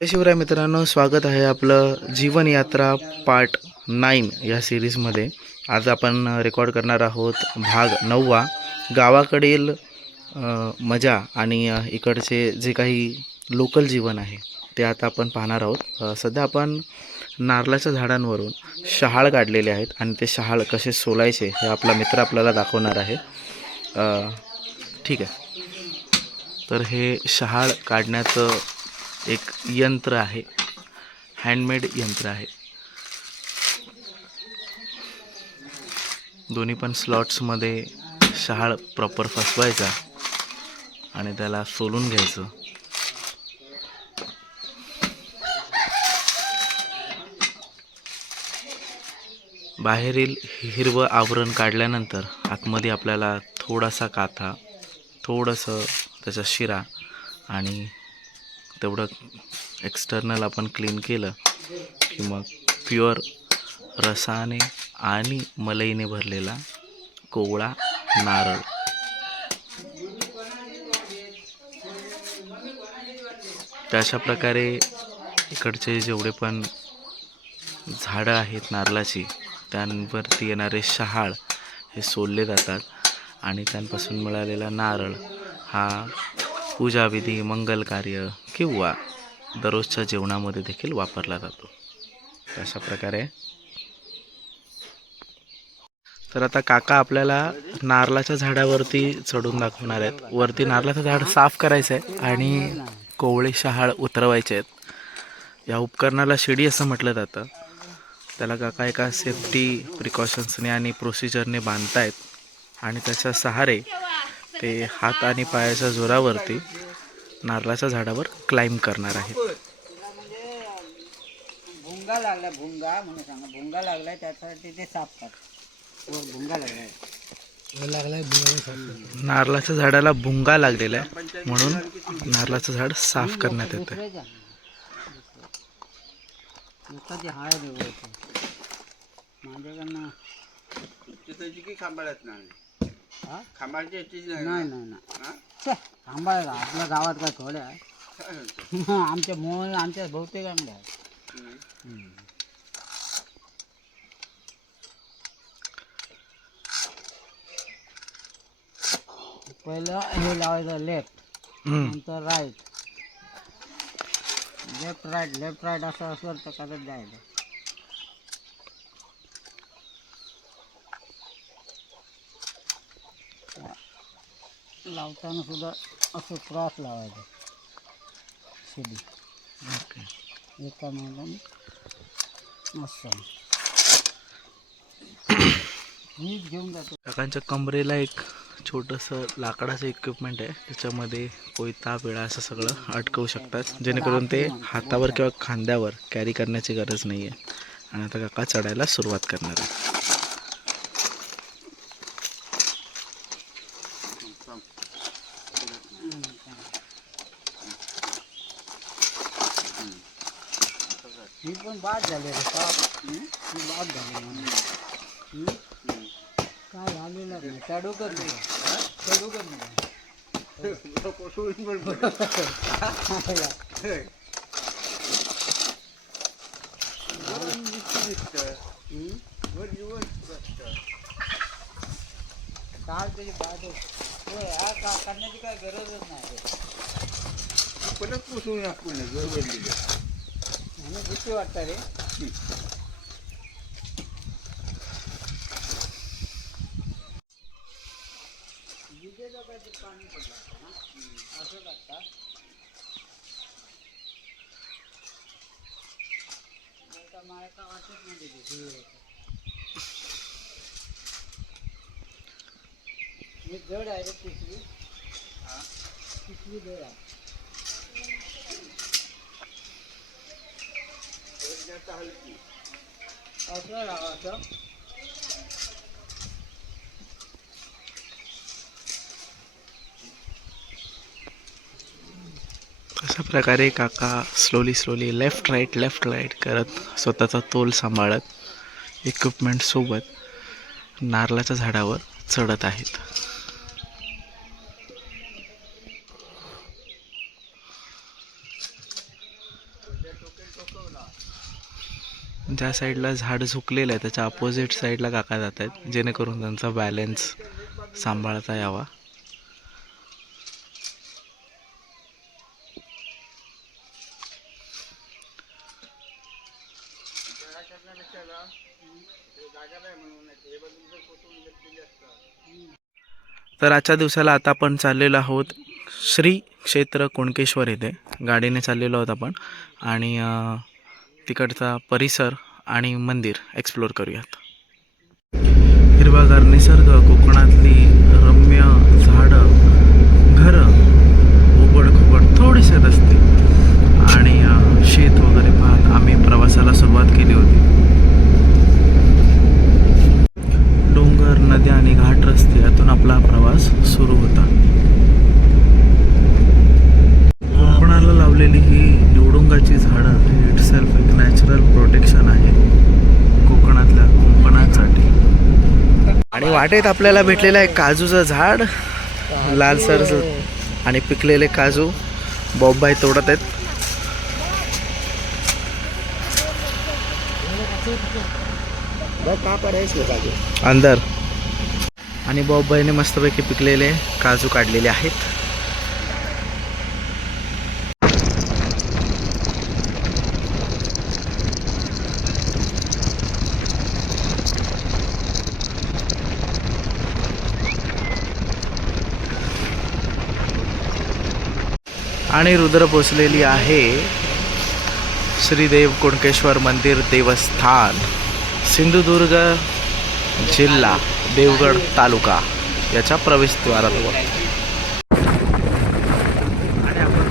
जय शिवराय मित्रांनो, स्वागत आहे आपलं जीवन यात्रा पार्ट 9 या सिरीजमध्ये. आज आपण रेकॉर्ड करणार आहोत भाग 9वा. गावाकडील मजा आणि इकडचे जे काही लोकल जीवन आहे ते आता आपण पाहणार आहोत. सध्या आपण नारळाच्या झाडांवरून शहाळ काढलेले आहेत आणि ते शहाळ कसे सोलायचे हे आपला मित्र आपल्याला दाखवणार आहे. ठीक आहे, तर हे शहाळ काढण्याचं एक यंत्र आहे, हँडमेड यंत्र आहे. दोन्ही पण स्लॉट्समध्ये शहाळ प्रॉपर फसवायचा आणि त्याला सोलून घ्यायचं. बाहेरील हिरवं आवरण काढल्यानंतर आतमध्ये आपल्याला थोडासा काथा, थोडंसं त्याचा शिरा आणि तेवढं एक्सटर्नल आपण क्लीन केलं की मग प्युअर रसाने आणि मलईने भरलेला कोवळा नारळ. अशा प्रकारे इकडचे जेवढे पण झाडं आहेत नारळाची, त्यांवरती येणारे शहाळ हे सोलले जातात आणि त्यांपासून मिळालेला नारळ हा पूजाविधी, मंगल कार्य किंवा दररोजच्या जेवणामध्ये देखील वापरला जातो. अशा प्रकारे तर आता काका आपल्याला नारळाच्या झाडावरती चढून दाखवणार आहेत. वरती नारळाचं झाड साफ करायचं आहे आणि कोवळे शहाळ उतरवायचे आहेत. या उपकरणाला शिडी असं म्हटलं जातं. त्याला काका एका सेफ्टी प्रिकॉशन्सने आणि प्रोसिजरने बांधतायत आणि त्याच्या सहारे ते हात आणि पायाच्या जोरावरती नारळाच्या झाडावर क्लाइंब करणार आहेत. भुंगा लागला, भुंगा म्हणून सांगा. भुंगा लागलाय त्यासाठी ते साफ कर. भुंगा लागलाय, नारळाच्या झाडाला भुंगा लागलेला आहे म्हणून नारळाचं झाड साफ करण्यात येतं. एखादी हाय देवायचं माझ्याकडनं की खांबाळत नाही. नाही खांबाळला आपल्या गावात काय थोड्या आमच्या मोह आमच्या बहुतेक आंगड्या पहिलं हे लावायचं लेफ्ट, नंतर राईट, लेफ्ट राईट असं असलं तर करत जायचं. लावताना सुद्धा असं क्रॉस लावायचं शिडी एका महिन्याने असं नीट घेऊन जातो. काकांच्या कमरेला एक छोटंसं लाकडाचं इक्विपमेंट आहे, त्याच्यामध्ये कोयता विळा असं सगळं अटकवू शकतात जेणेकरून ते हातावर किंवा खांद्यावर कॅरी करण्याची गरज नाही आहे. आणि आता काका चढायला सुरुवात करणार आहे. ही पण बाद झाली रे साप, ही बाद झाली. काय झालेलं नाही, चढू कर नाही, चढू कर नाही. काय त्याची बाद हा करण्याची काय गरजच नाही. परत पुसून आपण भीती वाटतं रे. विजेचा काहीतरी पाणी पडलं ना असं लागतात. मला काय वाटत नाही हे जड आहे रे. पिशवी जड आहे. असं लावायचं. अशा प्रकारे काका स्लोली लेफ्ट राईट करत स्वतःचा तोल सांभाळत इक्विपमेंट सोबत नारळाच्या झाडावर चढत आहेत. ज्या साईडला झाड झुकलेलं आहे त्याच्या अपोजिट साईडला काका जात आहेत, जेणेकरून त्यांचा बॅलन्स सांभाळता यावा. तर आजच्या दिवसाला आता आपण चाललेलो आहोत श्री क्षेत्र कुणकेश्वर येथे. गाडीने चाललेलो आहोत आपण आणि तिकडचा परिसर आणि मंदिर एक्सप्लोर करूयात. हिरवागार निसर्ग, कोकणातली रम्य झाडं, घरं, उबड थोडीसे रस्ते आणि शेत वगैरे पाहत आम्ही प्रवासाला सुरुवात केली होती. डोंगर, नद्या आणि घाट रस्ते यातून आपला प्रवास सुरू होता. कोकणाला लावलेली ही निवडुंगाची झाडं ही इटसेल्फ एक नॅचरल प्रोटेक्शन आहे कोकणातल्या कुंपणासाठी. आणि वाटेत आपल्याला भेटलेलं आहे काजूचं झाड, लालसर आणि पिकलेले काजू बॉबबाई तोडत आहेत. अंदर आणि बॉबबाईने मस्तपैकी पिकलेले काजू काढलेले आहेत. आणि रुद्र पोचलेली आहे श्रीदेव कुणकेश्वर मंदिर देवस्थान, सिंधुदुर्ग जिल्हा, देवगड तालुका याच्या प्रवेशद्वाराजवळ. आणि आपण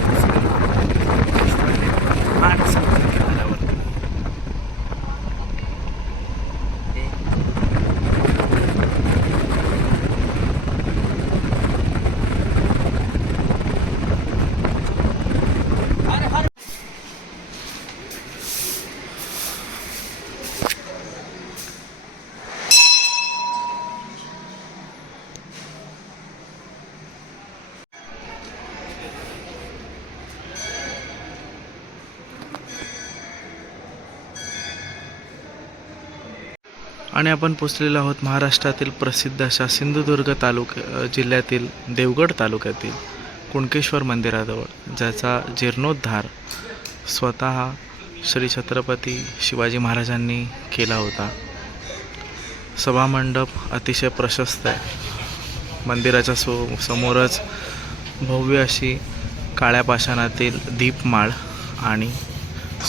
आणि आपण पोचलेलो आहोत महाराष्ट्रातील प्रसिद्ध अशा सिंधुदुर्ग जिल्ह्यातील देवगड तालुक्यातील कुणकेश्वर मंदिराजवळ, ज्याचा जीर्णोद्धार स्वतः श्री छत्रपती शिवाजी महाराजांनी केला होता. सभामंडप अतिशय प्रशस्त आहे. मंदिराच्या समोरच भव्य अशी काळ्या पाषाणातील दीपमाळ आणि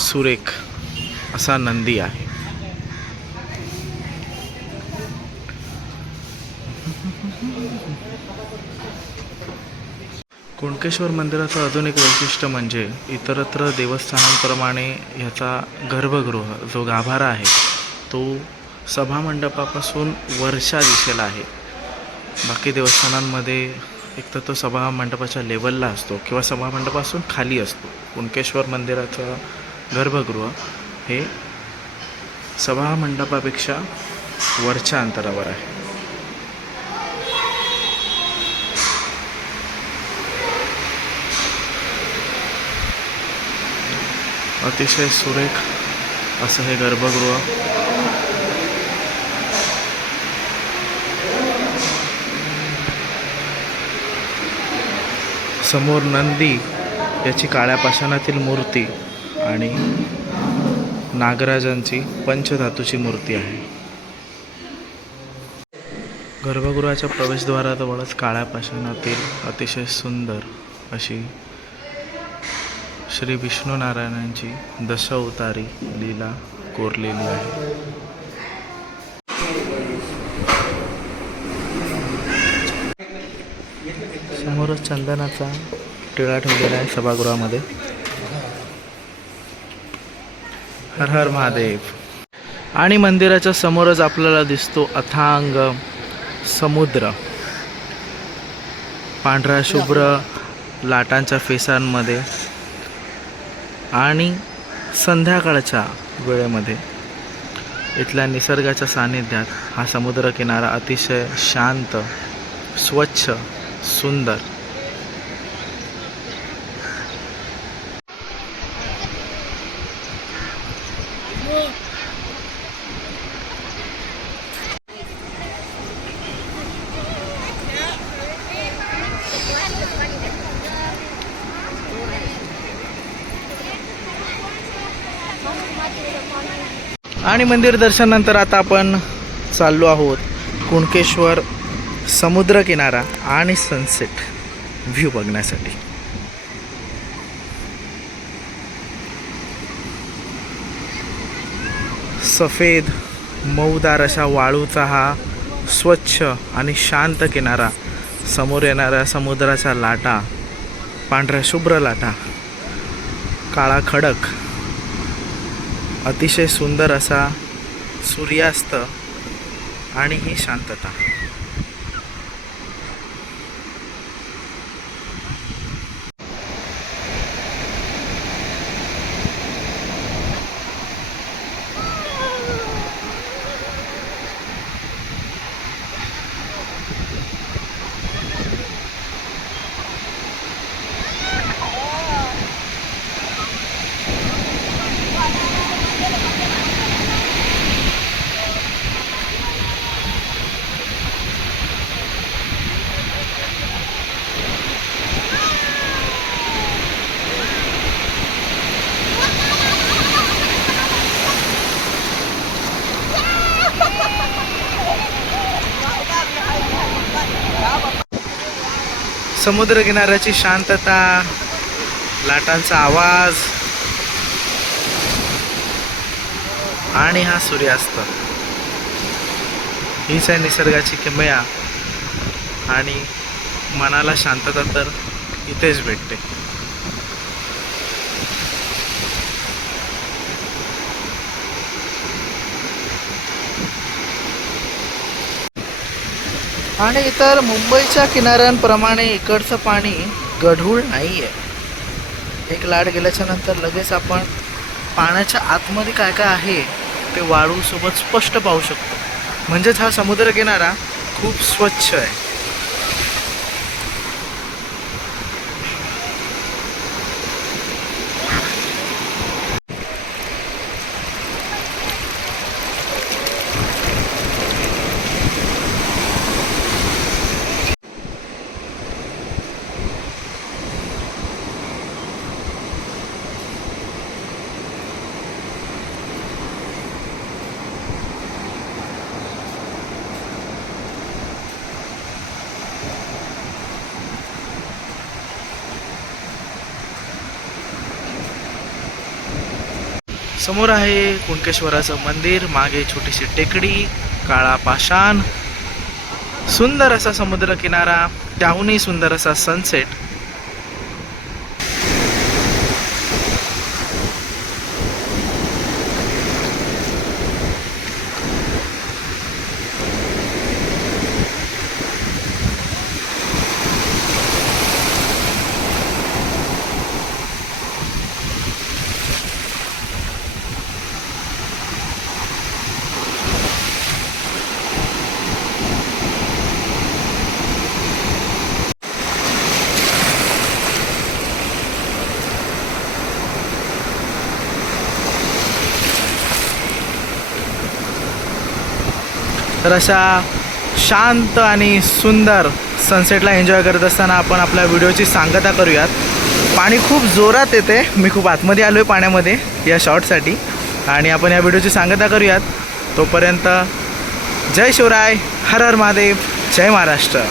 सुरेख असा नंदी आहे. कुणकेश्वर मंदिराचं अजून एक वैशिष्ट्य म्हणजे इतरत्र देवस्थानांप्रमाणे ह्याचा गर्भगृह जो गाभारा आहे तो सभामंडपापासून वरच्या दिशेला आहे. बाकी देवस्थानांमध्ये एक तर तो सभामंडपाच्या लेवलला असतो किंवा सभामंडपापासून खाली असतो. कुणकेश्वर मंदिराचं गर्भगृह हे सभामंडपापेक्षा वरच्या अंतरावर आहे. अतिशय सुरेख असं हे गर्भगृह. समोर नंदी याची काळ्या पाषाणातील मूर्ती आणि नागराजांची पंचधातूची मूर्ती आहे. गर्भगृहाच्या प्रवेशद्वाराजवळच काळ्या पाषाणातील अतिशय सुंदर अशी श्री विष्णू नारायणांची दशावतारी लीला कोरलेली आहे. समोरच चंदनाचा टिळा ठेवलेला आहे सभागृहामध्ये. हर हर महादेव. आणि मंदिराच्या समोरच आपल्याला दिसतो अथांग समुद्र, पांढऱ्या शुभ्र लाटांच्या फेसांमध्ये. आणि संध्याकाळच्या वेळेमध्ये इथल्या निसर्गाच्या सानिध्यात हा समुद्रकिनारा अतिशय शांत, स्वच्छ, सुंदर. आणि मंदिर दर्शनानंतर आता आपण चाललो आहोत कुणकेश्वर समुद्रकिनारा आणि सनसेट व्ह्यू बघण्यासाठी. सफेद मऊदार अशा वाळूचा हा स्वच्छ आणि शांत किनारा, समोर येणाऱ्या समुद्राच्या लाटा, पांढऱ्या शुभ्र लाटा, काळा खडक, अतिशय सुंदर असा सूर्यास्त आणि ही शांतता. समुद्रकिनाऱ्याची शांतता, लाटांचा आवाज आणि हा सूर्यास्त, हीच आहे निसर्गाची किमया. आणि मनाला शांतता तर इथेच भेटते. आणि इतर मुंबईच्या किनाऱ्यांप्रमाणे इकडचं पाणी गढूळ नाही आहे. एक लाट गेल्याच्या नंतर लगेच आपण पाण्याच्या आतमध्ये काय काय आहे ते वाळूसोबत स्पष्ट पाहू शकतो. म्हणजेच हा समुद्रकिनारा खूप स्वच्छ आहे. समोर आहे कुणकेश्वराचं मंदिर, मागे छोटीशी टेकडी, काळा पाषाण, सुंदर असा समुद्रकिनारा, त्याहूनही सुंदर असा सनसेट. तर अशा शांत आणि सुंदर सनसेटला एन्जॉय करत असताना आपण आपल्या व्हिडिओची सांगता करूयात. पाणी खूप जोरात येते, मी खूप आतमध्ये आलो आहे पाण्यामध्ये या शॉटसाठी, आणि आपण या व्हिडिओची सांगता करूयात. तोपर्यंत जय शिवराय, हर हर महादेव, जय महाराष्ट्र.